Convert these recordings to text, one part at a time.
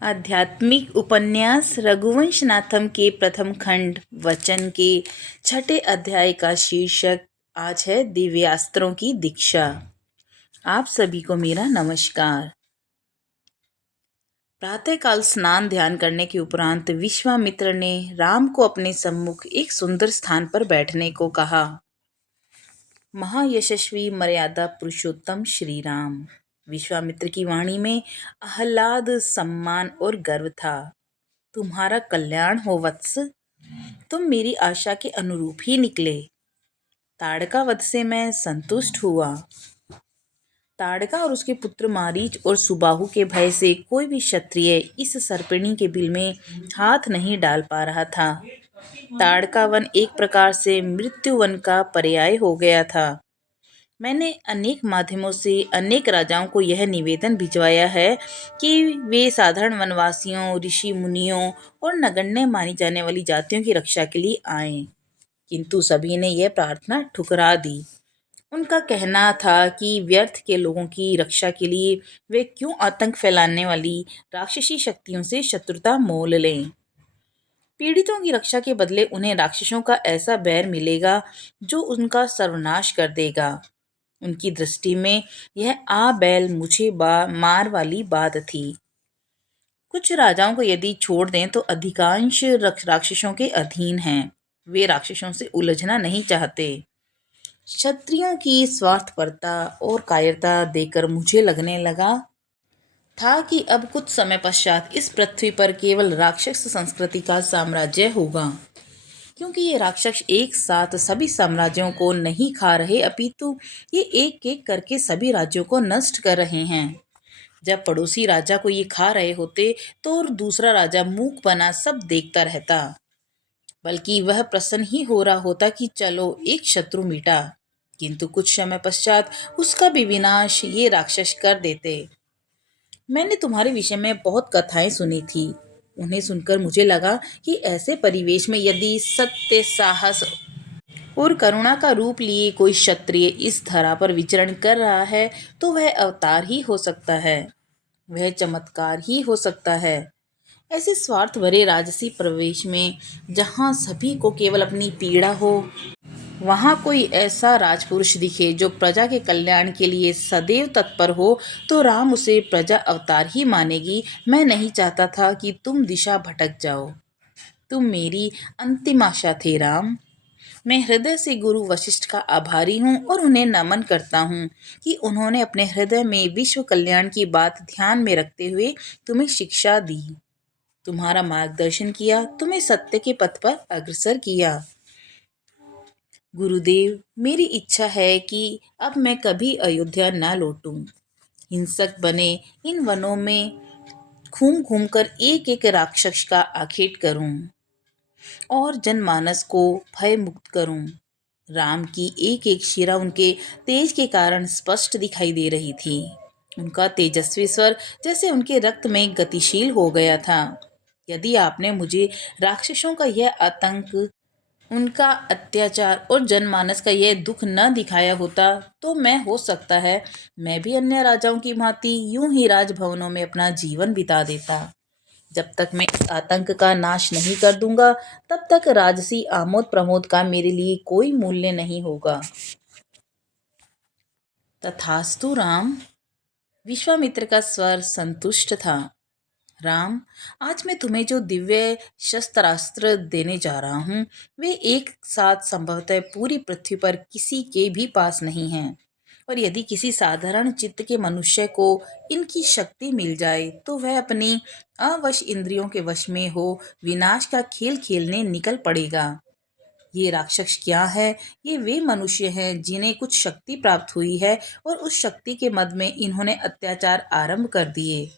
आध्यात्मिक उपन्यास रघुवंश नाथम के प्रथम खंड वचन के छठे अध्याय का शीर्षक आज है दिव्यास्त्रों की दीक्षा। आप सभी को मेरा नमस्कार। प्रातःकाल स्नान ध्यान करने के उपरांत विश्वामित्र ने राम को अपने सम्मुख एक सुंदर स्थान पर बैठने को कहा। महायशस्वी मर्यादा पुरुषोत्तम श्री राम। विश्वामित्र की वाणी में आह्लाद, सम्मान और गर्व था। तुम्हारा कल्याण हो वत्स, तुम मेरी आशा के अनुरूप ही निकले। ताड़का वध से मैं संतुष्ट हुआ। ताड़का और उसके पुत्र मारीच और सुबाहु के भय से कोई भी क्षत्रिय इस सर्पिणी के बिल में हाथ नहीं डाल पा रहा था। ताड़का वन एक प्रकार से मृत्यु वन का पर्याय हो गया था। मैंने अनेक माध्यमों से अनेक राजाओं को यह निवेदन भिजवाया है कि वे साधारण वनवासियों, ऋषि मुनियों और नगण्य मानी जाने वाली जातियों की रक्षा के लिए आएं, किंतु सभी ने यह प्रार्थना ठुकरा दी। उनका कहना था कि व्यर्थ के लोगों की रक्षा के लिए वे क्यों आतंक फैलाने वाली राक्षसी शक्तियों से शत्रुता मोल लें। पीड़ितों की रक्षा के बदले उन्हें राक्षसों का ऐसा बैर मिलेगा जो उनका सर्वनाश कर देगा। उनकी दृष्टि में यह आ बैल मुझे मार वाली बात थी। कुछ राजाओं को यदि छोड़ दें तो अधिकांश राक्षसों के अधीन हैं। वे राक्षसों से उलझना नहीं चाहते। क्षत्रियों की स्वार्थपरता और कायरता देखकर मुझे लगने लगा था कि अब कुछ समय पश्चात इस पृथ्वी पर केवल राक्षस संस्कृति का साम्राज्य होगा, क्योंकि ये राक्षस एक साथ सभी साम्राज्यों को नहीं खा रहे, अपितु ये एक एक करके सभी राज्यों को नष्ट कर रहे हैं। जब पड़ोसी राजा को ये खा रहे होते तो और दूसरा राजा मूक बना सब देखता रहता, बल्कि वह प्रसन्न ही हो रहा होता कि चलो एक शत्रु मिटा, किंतु कुछ समय पश्चात उसका भी विनाश ये राक्षस कर देते। मैंने तुम्हारे विषय में बहुत कथाएं सुनी थी। उन्हें सुनकर मुझे लगा कि ऐसे परिवेश में यदि सत्य, साहस और करुणा का रूप लिए कोई क्षत्रिय इस धरा पर विचरण कर रहा है तो वह अवतार ही हो सकता है, वह चमत्कार ही हो सकता है। ऐसे स्वार्थ भरे राजसी प्रवेश में जहाँ सभी को केवल अपनी पीड़ा हो, वहाँ कोई ऐसा राजपुरुष दिखे जो प्रजा के कल्याण के लिए सदैव तत्पर हो तो राम उसे प्रजा अवतार ही मानेगी। मैं नहीं चाहता था कि तुम दिशा भटक जाओ। तुम मेरी अंतिम आशा थे राम। मैं हृदय से गुरु वशिष्ठ का आभारी हूँ और उन्हें नमन करता हूँ कि उन्होंने अपने हृदय में विश्व कल्याण की बात ध्यान में रखते हुए तुम्हें शिक्षा दी, तुम्हारा मार्गदर्शन किया, तुम्हें सत्य के पथ पर अग्रसर किया। गुरुदेव, मेरी इच्छा है कि अब मैं कभी अयोध्या न लौटूं। हिंसक बने इन वनों में घूम घूम कर एक एक राक्षस का आखेट करूं और जनमानस को भय मुक्त करूं। राम की एक एक शिरा उनके तेज के कारण स्पष्ट दिखाई दे रही थी। उनका तेजस्वी स्वर जैसे उनके रक्त में गतिशील हो गया था। यदि आपने मुझे राक्षसों का यह आतंक, उनका अत्याचार और जनमानस का यह दुख न दिखाया होता तो मैं, हो सकता है, मैं भी अन्य राजाओं की भांति यूं ही राजभवनों में अपना जीवन बिता देता। जब तक मैं इस आतंक का नाश नहीं कर दूंगा तब तक राजसी आमोद प्रमोद का मेरे लिए कोई मूल्य नहीं होगा। तथास्तु राम। विश्वामित्र का स्वर संतुष्ट था। राम, आज मैं तुम्हें जो दिव्य शस्त्रास्त्र देने जा रहा हूँ वे एक साथ संभवतः पूरी पृथ्वी पर किसी के भी पास नहीं हैं, और यदि किसी साधारण चित्त के मनुष्य को इनकी शक्ति मिल जाए तो वह अपनी अवश इंद्रियों के वश में हो विनाश का खेल खेलने निकल पड़ेगा। ये राक्षस क्या है? ये वे मनुष्य हैं जिन्हें कुछ शक्ति प्राप्त हुई है और उस शक्ति के मद में इन्होंने अत्याचार आरंभ कर दिए।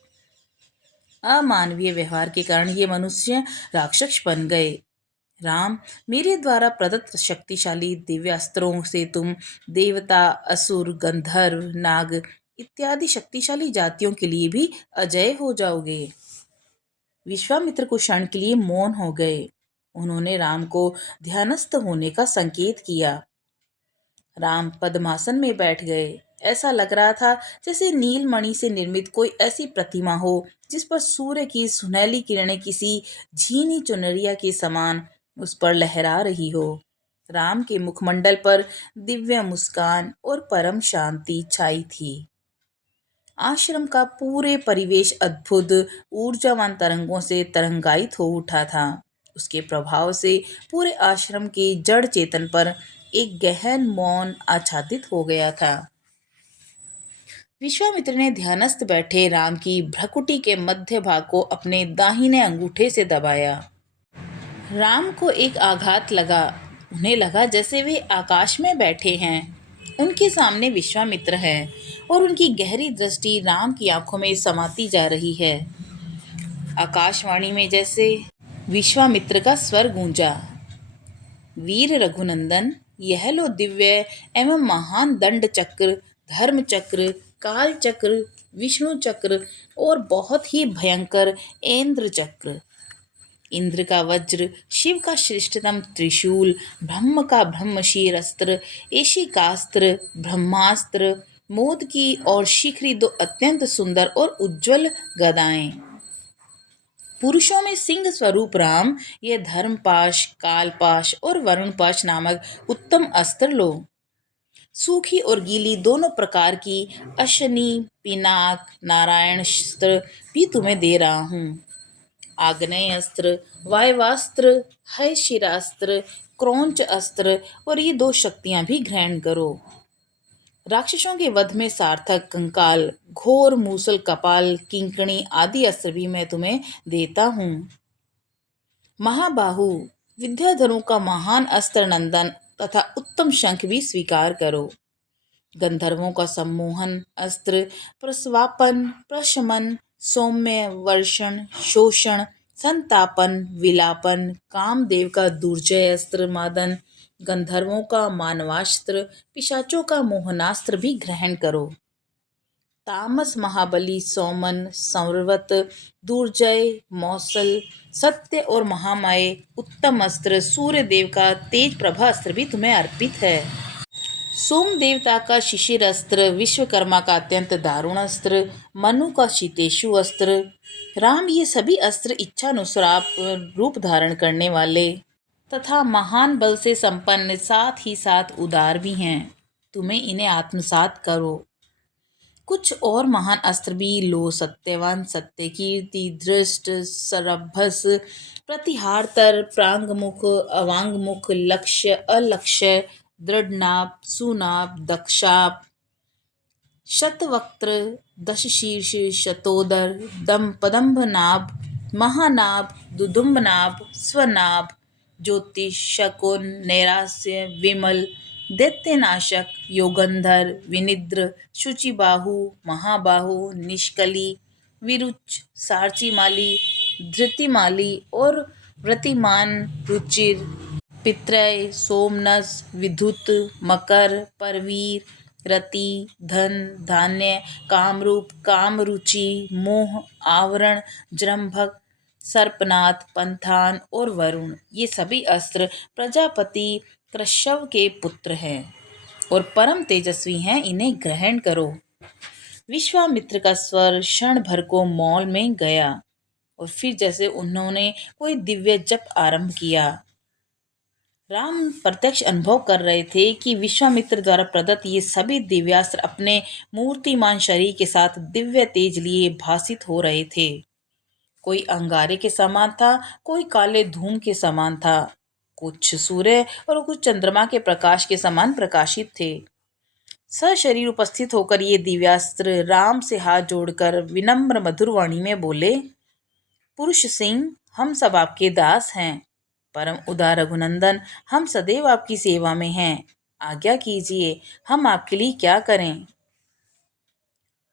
अमानवीय व्यवहार के कारण ये मनुष्य राक्षस बन गए। राम, मेरे द्वारा प्रदत्त शक्तिशाली दिव्यास्त्रों से तुम देवता, असुर, गंधर्व, नाग इत्यादि शक्तिशाली जातियों के लिए भी अजय हो जाओगे। विश्वामित्र कुछ क्षण के लिए मौन हो गए। उन्होंने राम को ध्यानस्थ होने का संकेत किया। राम पद्मासन में बैठ गए। ऐसा लग रहा था जैसे नीलमणि से निर्मित कोई ऐसी प्रतिमा हो जिस पर सूर्य की सुनहली किरणें किसी झीनी चुनरिया के समान उस पर लहरा रही हो। राम के मुखमंडल पर दिव्य मुस्कान और परम शांति छाई थी। आश्रम का पूरे परिवेश अद्भुत ऊर्जावान तरंगों से तरंगायित हो उठा था। उसके प्रभाव से पूरे आश्रम के जड़ चेतन पर एक गहन मौन आच्छादित हो गया था। विश्वामित्र ने ध्यानस्थ बैठे राम की भ्रकुटी के मध्य भाग को अपने दाहिने अंगूठे से दबाया। राम को एक आघात लगा। उन्हें लगा जैसे वे आकाश में बैठे हैं। उनके सामने विश्वामित्र है और उनकी गहरी दृष्टि राम की आंखों में समाती जा रही है। आकाशवाणी में जैसे विश्वामित्र का स्वर गूंजा, वीर रघुनंदन, यह लो दिव्य एवं महान दंड चक्र, धर्म चक्र, काल चक्र, विष्णु चक्र और बहुत ही भयंकर इंद्र चक्र। इंद्र का वज्र, शिव का श्रेष्ठतम त्रिशूल, ब्रह्म का ब्रह्मशीर अस्त्र, एशिकास्त्र, ब्रह्मास्त्र, मोद की और शिखरी दो अत्यंत सुंदर और उज्जवल गदाएं। पुरुषों में सिंह स्वरूप राम, ये धर्मपाश, कालपाश और वरुणपाश नामक उत्तम अस्त्र लो। सूखी और गीली दोनों प्रकार की अशनी, पिनाक, नारायणास्त्र भी तुम्हें दे रहा हूँ। आग्नेय अस्त्र, वायवास्त्र, है शिरास्त्र, क्रौंच अस्त्र और ये दो शक्तियां भी ग्रहण करो। राक्षसों के वध में सार्थक कंकाल, घोर मूसल, कपाल, किंकणी आदि अस्त्र भी मैं तुम्हें देता हूँ। महाबाहु, विद्याधरों का महान अस्त्र नंदन तथा उत्तम शंख भी स्वीकार करो। गंधर्वों का सम्मोहन अस्त्र, प्रस्वापन, प्रशमन, सौम्य, वर्षण, शोषण, संतापन, विलापन, कामदेव का दुर्जय अस्त्र मादन, गंधर्वों का मानवास्त्र, पिशाचों का मोहनास्त्र भी ग्रहण करो। तामस महाबली, सौमन, संवृत, दुर्जय, मौसल, सत्य और महामाय उत्तम अस्त्र, सूर्य देव का तेज प्रभा अस्त्र भी तुम्हें अर्पित है। सोम देवता का शिशिर अस्त्र, विश्वकर्मा का अत्यंत दारुण अस्त्र, मनु का शीतेशु अस्त्र। राम, ये सभी अस्त्र इच्छानुसार रूप धारण करने वाले तथा महान बल से संपन्न, साथ ही साथ उदार भी हैं। तुम्हें इन्हें आत्मसात करो। कुछ और महान अस्त्र भी लो। सत्यवान, सत्यकीर्ति, दृष्ट, सरभस, प्रतिहारतर, प्रांगमुख, अवांगमुख, लक्ष्य, अलक्ष्य, दृढ़नाभ, सुनाभ, दक्षाप, शतवक्त्र, दशशीर्ष, शतोदर, पदम्भनाभ, महानाभ, दुदुम्बनाभ, स्वनाभ, ज्योतिष, शकुन, नैराश्य, विमल, दैत्यनाशक, योगंधर, विनिद्र, शुचिबाहु, महाबाहु, निष्कली, विरुच, सार्चिमाली, धृतिमाली और व्रतिमान, रुचिर, पित्रय, सोमनस, विद्युत, मकर, परवीर, रति, धन, धान्य, कामरूप, कामरुचि, मोह, आवरण, जृंभक, सर्पनाथ, पंथान और वरुण, ये सभी अस्त्र प्रजापति कृष्यव के पुत्र हैं और परम तेजस्वी हैं। इन्हें ग्रहण करो। विश्वामित्र का स्वर क्षण भर को मौन में गया और फिर जैसे उन्होंने कोई दिव्य जप आरंभ किया। राम प्रत्यक्ष अनुभव कर रहे थे कि विश्वामित्र द्वारा प्रदत्त ये सभी दिव्यास्त्र अपने मूर्तिमान शरीर के साथ दिव्य तेज लिए भासित हो रहे थे। कोई अंगारे के समान था, कोई काले धूम के समान था, कुछ सूर्य और कुछ चंद्रमा के प्रकाश के समान प्रकाशित थे। सशरीर उपस्थित होकर ये दिव्यास्त्र राम से हाथ जोड़कर विनम्र मधुर वाणी में बोले, पुरुष सिंह, हम सब आपके दास हैं। परम उदार रघुनंदन, हम सदैव आपकी सेवा में हैं। आज्ञा कीजिए, हम आपके लिए क्या करें।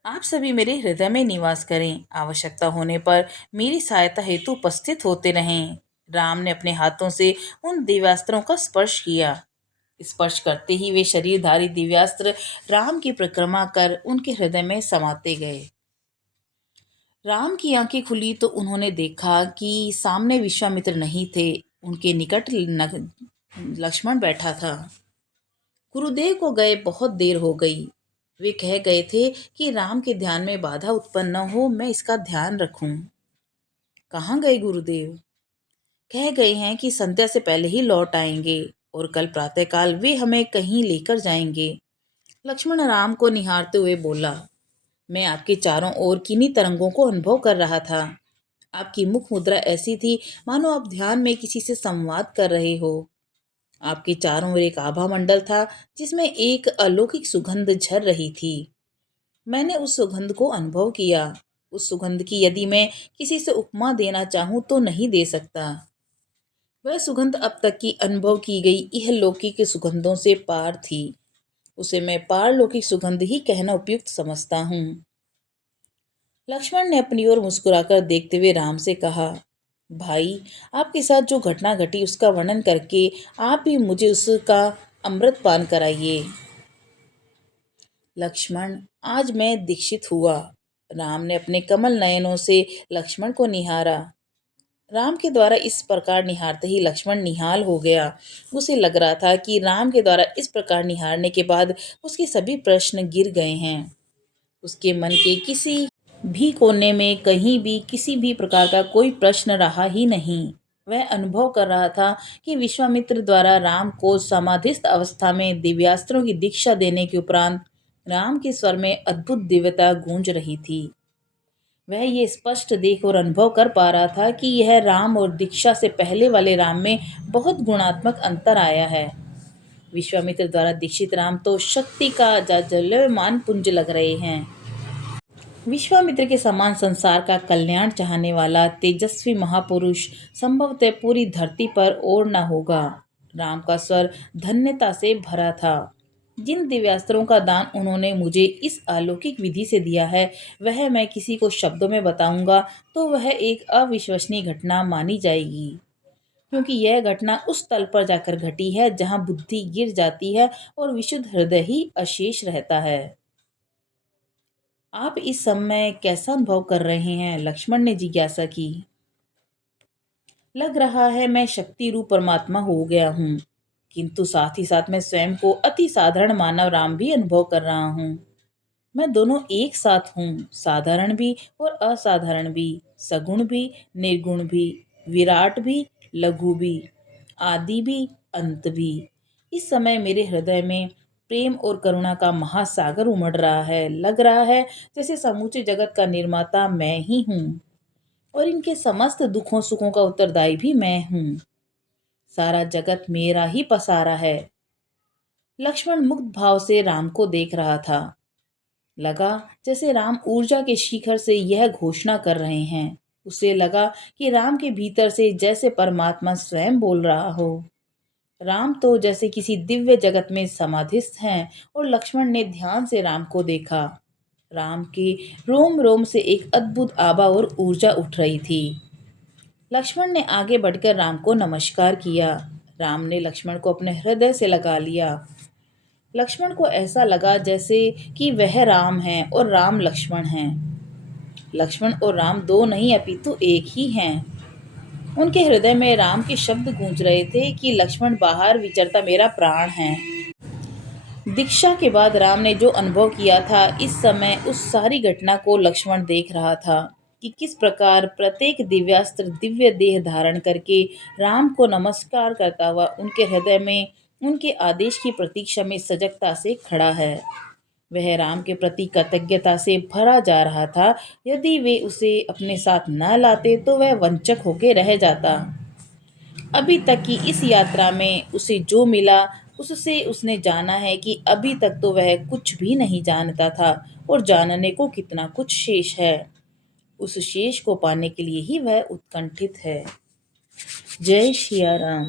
आप सभी मेरे हृदय में निवास करें। आवश्यकता होने पर मेरी सहायता हेतु उपस्थित होते रहें। राम ने अपने हाथों से उन दिव्यास्त्रों का स्पर्श किया। स्पर्श करते ही वे शरीरधारी दिव्यास्त्र राम की परिक्रमा कर उनके हृदय में समाते गए। राम की आंखें खुली तो उन्होंने देखा कि सामने विश्वामित्र नहीं थे। उनके निकट लक्ष्मण बैठा था। गुरुदेव को गए बहुत देर हो गई। वे कह गए थे कि राम के ध्यान में बाधा उत्पन्न न हो, मैं इसका ध्यान रखूं। कहाँ गए गुरुदेव? कह गए हैं कि संध्या से पहले ही लौट आएंगे और कल प्रातःकाल वे हमें कहीं लेकर जाएंगे। लक्ष्मण राम को निहारते हुए बोला, मैं आपके चारों ओर किन्हीं तरंगों को अनुभव कर रहा था। आपकी मुख मुद्रा ऐसी थी मानो आप ध्यान में किसी से संवाद कर रहे हो। आपके चारों ओर एक आभा मंडल था जिसमें एक अलौकिक सुगंध झर रही थी। मैंने उस सुगंध को अनुभव किया। उस सुगंध की यदि मैं किसी से उपमा देना चाहूं तो नहीं दे सकता। वह सुगंध अब तक की अनुभव की गई इहलौकिक सुगंधों से पार थी। उसे मैं पारलौकिक सुगंध ही कहना उपयुक्त समझता हूँ। लक्ष्मण ने अपनी ओर मुस्कुराकर देखते हुए राम से कहा, भाई, आपके साथ जो घटना घटी उसका वर्णन करके आप भी मुझे उसका अमृत पान कराइए। लक्ष्मण, आज मैं दीक्षित हुआ। राम ने अपने कमल नयनों से लक्ष्मण को निहारा। राम के द्वारा इस प्रकार निहारते ही लक्ष्मण निहाल हो गया। उसे लग रहा था कि राम के द्वारा इस प्रकार निहारने के बाद उसके सभी प्रश्न गिर गए हैं। उसके मन के किसी भी कोने में कहीं भी किसी भी प्रकार का कोई प्रश्न रहा ही नहीं। वह अनुभव कर रहा था कि विश्वामित्र द्वारा राम को समाधिस्थ अवस्था में दिव्यास्त्रों की दीक्षा देने के उपरांत राम के स्वर में अद्भुत दिव्यता गूंज रही थी। वह ये स्पष्ट देख और अनुभव कर पा रहा था कि यह राम और दीक्षा से पहले वाले राम में बहुत गुणात्मक अंतर आया है। विश्वामित्र द्वारा दीक्षित राम तो शक्ति का जाज्वल्यमान पुंज लग रहे हैं। विश्वामित्र के समान संसार का कल्याण चाहने वाला तेजस्वी महापुरुष संभवतः पूरी धरती पर और न होगा। राम का स्वर धन्यता से भरा था। जिन दिव्यास्त्रों का दान उन्होंने मुझे इस अलौकिक विधि से दिया है, वह मैं किसी को शब्दों में बताऊंगा तो वह एक अविश्वसनीय घटना मानी जाएगी, क्योंकि यह घटना उस तल पर जाकर घटी है जहां बुद्धि गिर जाती है और विशुद्ध हृदय ही अशेष रहता है। आप इस समय कैसा अनुभव कर रहे हैं? लक्ष्मण ने जिज्ञासा की। लग रहा है मैं शक्ति रूप परमात्मा हो गया हूँ, किंतु साथ ही साथ मैं स्वयं को अति साधारण मानव राम भी अनुभव कर रहा हूँ। मैं दोनों एक साथ हूँ, साधारण भी और असाधारण भी, सगुण भी निर्गुण भी, विराट भी लघु भी, आदि भी अंत भी। इस समय मेरे हृदय में प्रेम और करुणा का महासागर उमड़ रहा है। लग रहा है जैसे समूचे जगत का निर्माता मैं ही हूँ और इनके समस्त दुखों सुखों का उत्तरदायी भी मैं हूँ। सारा जगत मेरा ही पसारा है। लक्ष्मण मुग्ध भाव से राम को देख रहा था। लगा जैसे राम ऊर्जा के शिखर से यह घोषणा कर रहे हैं। उसे लगा कि राम के भीतर से जैसे परमात्मा स्वयं बोल रहा हो। राम तो जैसे किसी दिव्य जगत में समाधिस्थ हैं और लक्ष्मण ने ध्यान से राम को देखा। राम के रोम रोम से एक अद्भुत आभा और ऊर्जा उठ रही थी। लक्ष्मण ने आगे बढ़कर राम को नमस्कार किया। राम ने लक्ष्मण को अपने हृदय से लगा लिया। लक्ष्मण को ऐसा लगा जैसे कि वह राम हैं और राम लक्ष्मण हैं। लक्ष्मण और राम दो नहीं अपितु एक ही हैं। उनके हृदय में राम के शब्द गूंज रहे थे कि लक्ष्मण बाहर विचरता मेरा प्राण है। दीक्षा के बाद राम ने जो अनुभव किया था, इस समय उस सारी घटना को लक्ष्मण देख रहा था कि किस प्रकार प्रत्येक दिव्यास्त्र दिव्य देह धारण करके राम को नमस्कार करता हुआ उनके हृदय में उनके आदेश की प्रतीक्षा में सजगता से खड़ा है। वह राम के प्रति कृतज्ञता से भरा जा रहा था। यदि वे उसे अपने साथ न लाते तो वह वंचक होकर रह जाता। अभी तक की इस यात्रा में उसे जो मिला उससे उसने जाना है कि अभी तक तो वह कुछ भी नहीं जानता था और जानने को कितना कुछ शेष है। उस शेष को पाने के लिए ही वह उत्कंठित है। जय श्री राम।